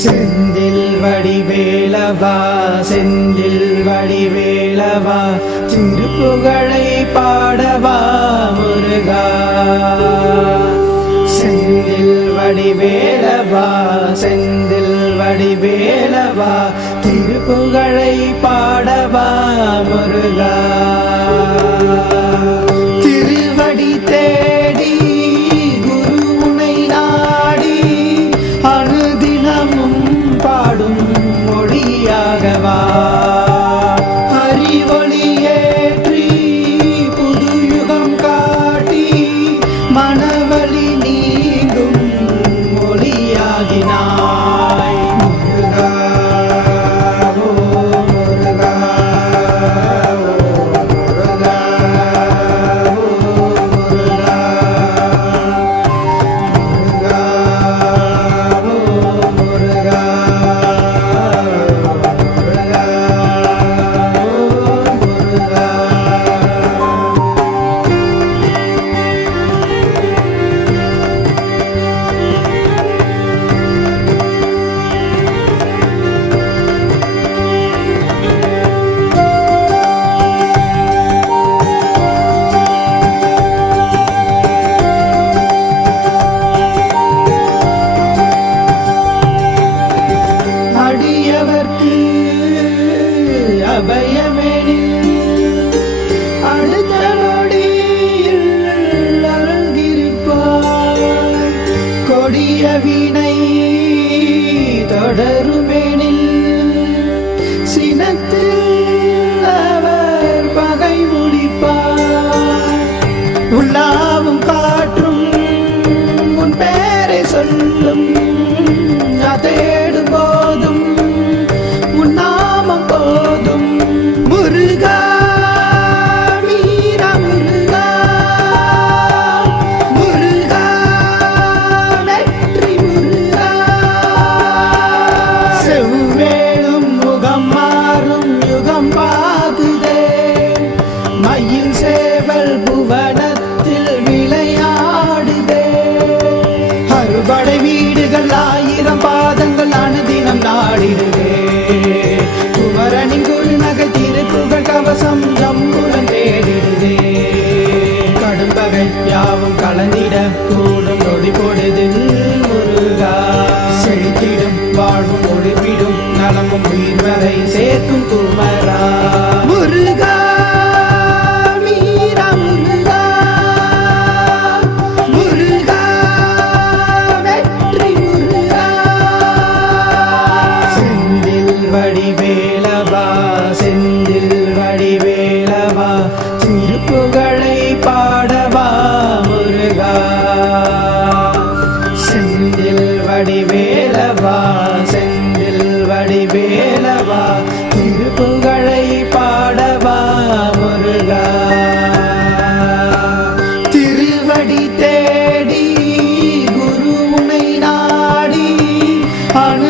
செந்தில் வடிவேலவா செந்தில் வடிவேலவா திருப்புகழை பாடவா முருகா. செந்தில் வடிவேலவா செந்தில் வடிவேலவா திருப்புகழை பாடவா முருகா. திருவடி தேடி குருவுனை நாடி அனுதினமும் பாடும் மொழியாகவா. அறிவொளியேற்றி புதுயுகம் காட்டி மனவழி நீங்கும் மொழியாகினாய் முருகா. ஓ முருகா ஓ முருகா ஓ முருகா முருகா ஓ முருகா முருகா ஓ முருகா. அடியவர்க்கு அபயமெனில் அடுத்த நொடியில் அருள்கிருப்பார். கொடிய வினை தொடருமெனில் சினத்தில் அவர் பகை முடிப்பார். உள்ளாவும் காற்றும் உன் பேரை சொல்லும் தேடும் போதும் உன் நாமம் போதும் முருகா. வீர முருகா முருகா வெற்றி முருகா. செவ்வேளும் முகம் மாறும் யுகம் பாகுதே மயில் சேவல் புவனத்தில் விளையாடுதே. அறுபடை வீடுகள் ஆயிரம் பாதங்கள் அனுதினம் நாடிடுதே. குமரனின் குருநகை திருப்புகழ் கவசம் ஜம்புடன் தேடிடுதே. கடும்பகை யாவும் கலந்திட கூடும் நொடி பொழுதில் முருகா. செழித்திடும் வாழ்வும் ஒளிவிடும் நலமும் உயிர் வரை சேர்க்கும் குமரா முருகா. வீர முருகா முருகா வெற்றி முருகா. செந்தில் வடிவேலவா செந்தில் வடிவேலவா திருப்புகழை பாடவா முருகா. செந்தில் வடிவேலவா செந்தில் வடிவேலவா திருப்புகழை பாடவா முருகா. திருவடி தேடி குருவுனை நாடி அனு